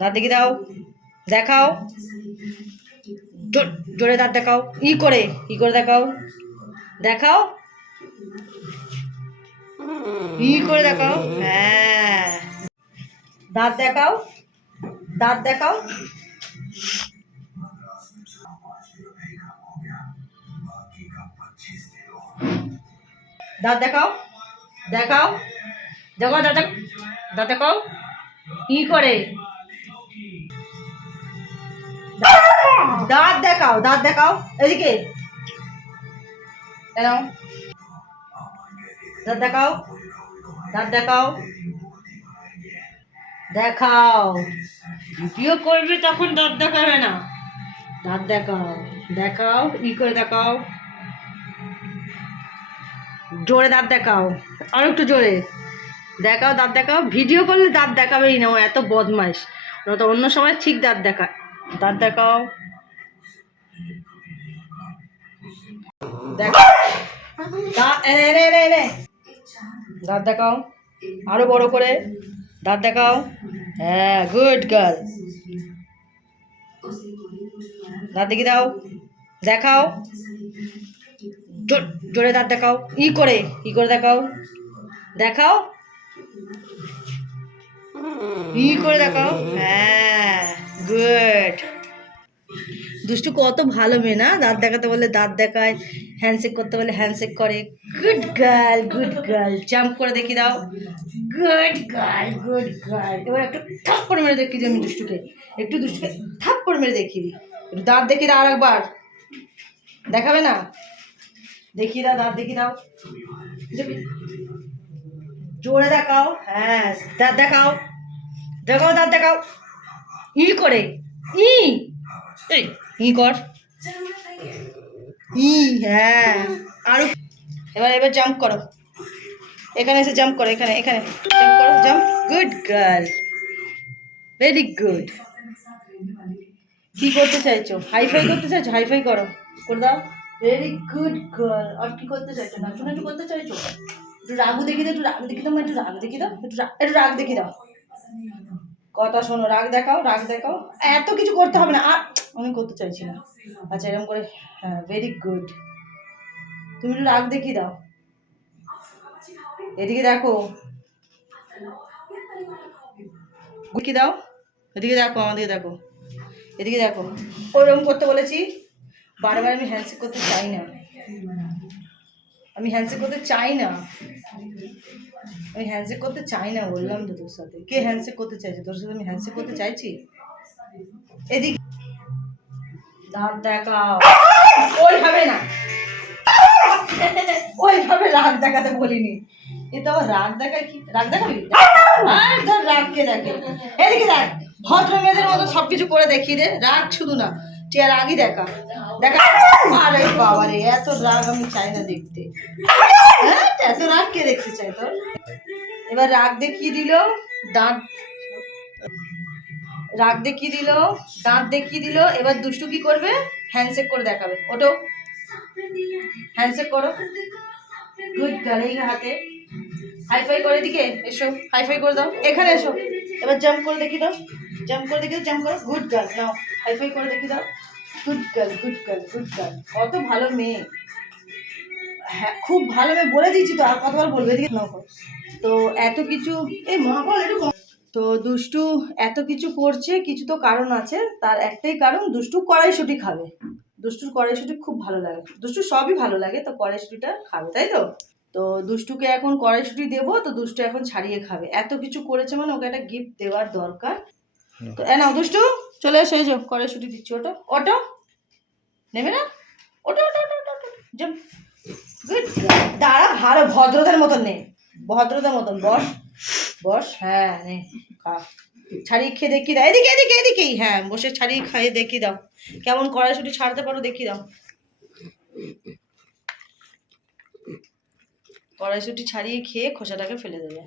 দাঁত দেখি দাও, দেখাও, জোরে দাঁত দেখাও, ই করে দেখাও, দেখাও, ই করে দেখাও, হ্যাঁ, দাঁত দেখাও, দাঁত দেখাও, দাঁত দেখাও, দেখাও, দেখাও, দাঁত দাঁত দেখাও, ই করে দাঁত দেখাও, দাঁত দেখাও, এদিকে দাঁড়াও, দাঁত দেখাও, দাঁত দেখাও, দেখাও, ভিডিও করবে তখন দাঁত দেখাবে না, দাঁত দেখাও, দেখাও, ই করে দেখাও, জোরে দাঁত দেখাও, আর একটু জোরে দেখাও, দাঁত দেখাও, ভিডিও করলে দাঁত দেখাবেই না, ও এত বদমাইশ, ও তো অন্য সময় ঠিক দাঁত দেখায়, দাঁত দেখাও, দেখাও, দাঁত দেখাও, আরো বড় করে দাঁত দেখাও, হ্যাঁ, গুড গার্ল, দাঁত দেখি দাও, দেখাও, জোরে দাঁত দেখাও, ই করে দেখাও, দেখাও, ই করে দেখাও, হ্যাঁ, গুড। দুষ্টু কত ভালো মেয়ে না, দাঁত দেখাতে বলে দাঁত দেখায়, হ্যান্ডশেক করতে বলে হ্যান্ডশেক করে, good girl, good girl, jump করে দেখি দাও, গুড গার্ল, গুড গার্ল। এবার একটু থাপ্পড় মেরে দেখিয়ে দিই আমি দুষ্টুকে, একটু দুষ্টুকে থাপ্পড় মেরে দেখিয়ে দিই, একটু দাঁত দেখিয়ে দাও, আর একবার দেখাবে না, দেখিয়ে দাও, দাঁত দেখিয়ে দাও, জোরে দেখাও, হ্যাঁ, দাঁত দেখাও, দেখাও, দাঁত দেখাও, ই করে, ই এই ই কর, ই, হ্যাঁ, আরো, এবার জাম্প করো, এখানে এসে জাম্প করো, এখানে এখানে জাম্প করো, jump, good girl, very good. কি করতে চাইছো, হাইফাই করতে চাইছো, হাইফাই করো, করে দাও, ভেরি গুড গার্ল। আর কি করতে চাইছো, নাচু নাচু করতে চাইছো, একটু রাগু দেখি দাও, একটু রাগ দেখি দাও, একটু রাগ দেখি দাও, একটু রাগ দেখি দাও, কথা শোনো, রাগ দেখাও, রাগ দেখাও, এত কিছু করতে হবে না, আর আমি করতে চাইছি না, আচ্ছা এরকম করে, হ্যাঁ, ভেরি গুড, তুমি একটু রাগ দেখিয়ে দাও, এদিকে দেখো, কি দাও, এদিকে দেখো, আমাদিকে দেখো, এদিকে দেখো, ওইরকম করতে বলেছি, বারবার আমি হ্যান্ডশেক করতে চাই না, আমি হ্যান্ডশেক করতে চাই না, আমি হ্যান্ডশেক করতে চাই না, বললাম তো তোর সাথে, কে হ্যান্ডশেক করতে চাইছে তোর সাথে, আমি হ্যান্ডশেক করতে চাইছি, এদিকে দাঁত দেখাও, ওইভাবে না, ওইভাবে রাগ দেখাতে বলিনি, এ তো আবার রাগ দেখায়, কি রাগ দেখাবি, আর ধর রাগকে দেখে, এদিকে দেখ, ভদ্র মেয়েদের মতো সবকিছু করে দেখিয়ে দে, রাগ শুধু না, তুই আর রাগই দেখা, দেখা, আরে বাবা রে, এত রাগ আমি চাই না দেখতে, হ্যাঁ, এত রাগ কে দেখতে চাই তোর, এবার রাগ দেখিয়ে দিল, দাঁত, রাগ দেখিয়ে দিল, দাঁত দেখিয়ে দিল, এবার দুষ্টু কি করবে, হ্যান্ডশেক করে দেখাবে, ওটো হ্যান্ডশেক করো, গুড গার্ল, এই হাতে হাইফাই করে, দিকে এসো, হাইফাই করে দাও, এখানে এসো, এবার জাম্প করে দেখিয়ে দাও, জাম্প করে দেখিয়ে দাও, জাম্প করো, গুড গার্ল, নাও হাইফাই করে দেখিয়ে দাও, good girl, good girl, good girl, কত ভালো মেয়ে, হ্যাঁ, খুব ভালো মেয়ে, বলে দিয়েছি তো, আর কতবার বলবে, এদিকে নাও, তো এত কিছু, এই মা বল একটু, তো দুষ্টু এত কিছু করছে, কিছু তো কারণ আছে, তার একটাই কারণ, দুষ্টু কড়াইশুঁটি খাবে, দুষ্টুর কড়াইশুঁটি খুব ভালো লাগে, দুষ্টু সবই ভালো লাগে, তো কড়াইশুঁটিটা খাবে, তাই তো, তো দুষ্টুকে এখন কড়াইশুঁটি দেবো, তো দুষ্টু এখন ছাড়িয়ে খাবে, এত কিছু করেছে মানে ওকে একটা গিফট দেওয়ার দরকার, তো নাও দুষ্টু, চলে এসো, এই যে কড়াইশুঁটি দিচ্ছি, ওটো ওটো নেবে না, ওটো ওটো ওটো ওটো, জাম্প, গুড, দাঁড়া, ভালো ভদ্রতার মতন নে, ভদ্রতার মতন বস, বস, হ্যাঁ, নে খা, ছাড়িয়ে খেয়ে দেখিয়ে দাও, এদিকে এদিকে এদিকেই, হ্যাঁ, বসে ছাড়িয়ে খাইয়ে দেখিয়ে দাও, কেমন কড়াইশুঁটি ছাড়তে পারো দেখিয়ে দাও, কড়াইশুঁটি ছাড়িয়ে খেয়ে খোসাটাকে ফেলে দেবে,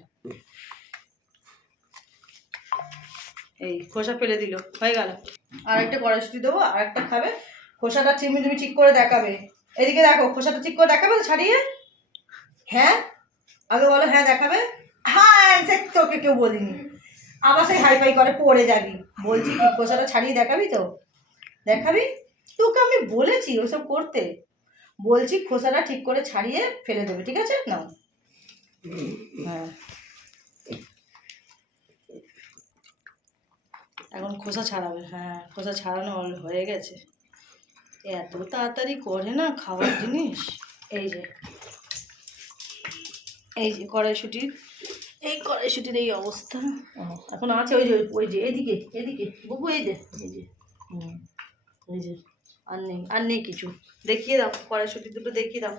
এই খোসা ফেলে দিল, হয়ে গেল, আর একটা কড়াইশুঁটি দেবো, আর একটা খাবে, খোসাটা তুমি ঠিক করে দেখাবে, এদিকে দেখো, খোসাটা ঠিক করে দেখাবে তো ছাড়িয়ে, হ্যাঁ, আগে বলো, হ্যাঁ দেখাবে, হ্যাঁ, তোকে কেউ বলিনি, আবার সেই হাইফাই করে পড়ে যাবি। বলছি কি খোসাটা ছাড়িয়ে দেখাবি তো? দেখাবি? তোকে আমি বলেছি ওসব করতে। বলছি খোসাটা ঠিক করে ছাড়িয়ে ফেলে দেবে, ঠিক আছে? নাও। হ্যাঁ, এখন খোসা ছাড়াবে। হ্যাঁ, খোসা ছাড়ানো হয়ে গেছে। এত তাড়াতাড়ি করে না খাওয়ার জিনিস। এই যে কড়াইশুটির এই অবস্থা। এখন আছে ওই যে এদিকে বুবু, এই যে এই যে আর নেই কিছু। দেখিয়ে দাও কড়াইশুটি দুটো, দেখিয়ে দাও।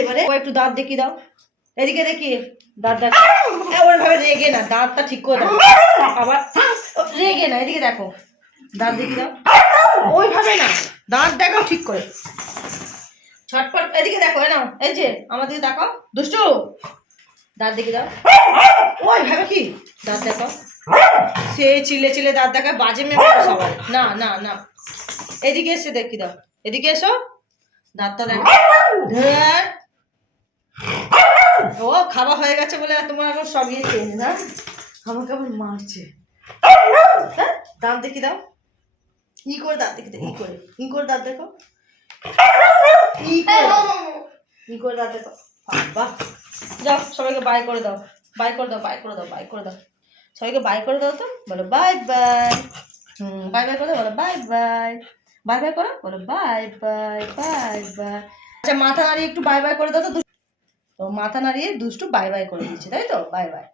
এবারে একটু দাঁত দেখিয়ে দাও, এদিকে দেখিয়ে দাঁত দেখো। ওইভাবে রেগে না, দাঁতটা ঠিক করে দাও। আবার রেগে না, এদিকে দেখো, দাঁত দেখিয়ে দাও। ওইভাবে না, দাঁত দেখাও ঠিক করে। ছটপট এদিকে দেখো, নাও, এই যে আমার দিকে দেখাও। দুষ্টু, দাঁত দেখে দাও। ওইভাবে কি দাঁত দেখাও? সে চিলে দাঁত দেখায়, বাজে মেয়ে সবাই। না না না, এদিকে এসে দেখি দাও, এদিকে এসো, দাঁতটা দেখো। ও খাওয়া হয়ে গেছে বলে তোমার এখন সব ইয়ে চেঞ্জ না? আমাকে আবার মারছে। হ্যাঁ, দাঁত দেখি দাও। ই করে দাঁত দেখি দাও, ই করে দাঁত দেখো। ই করে দাঁত দেখো। বাহ, যাও সবাইকে বাই করে দাও, বাই করে দাও, বাই করে দাও, বাই করে দাও। সবাইকে বাই করে দাও তো, বলো বাই বাই। বাই বাই করে দাও, বলো বাই বাই। বাই বাই করো, বলো বাই বাই বাই বাই। আচ্ছা, মাথা নাড়িয়ে একটু বাই বাই করে দাও তো। তো মাথা নাড়িয়ে দুষ্টু বাই বাই করে দিচ্ছে, তাই তো? Bye bye.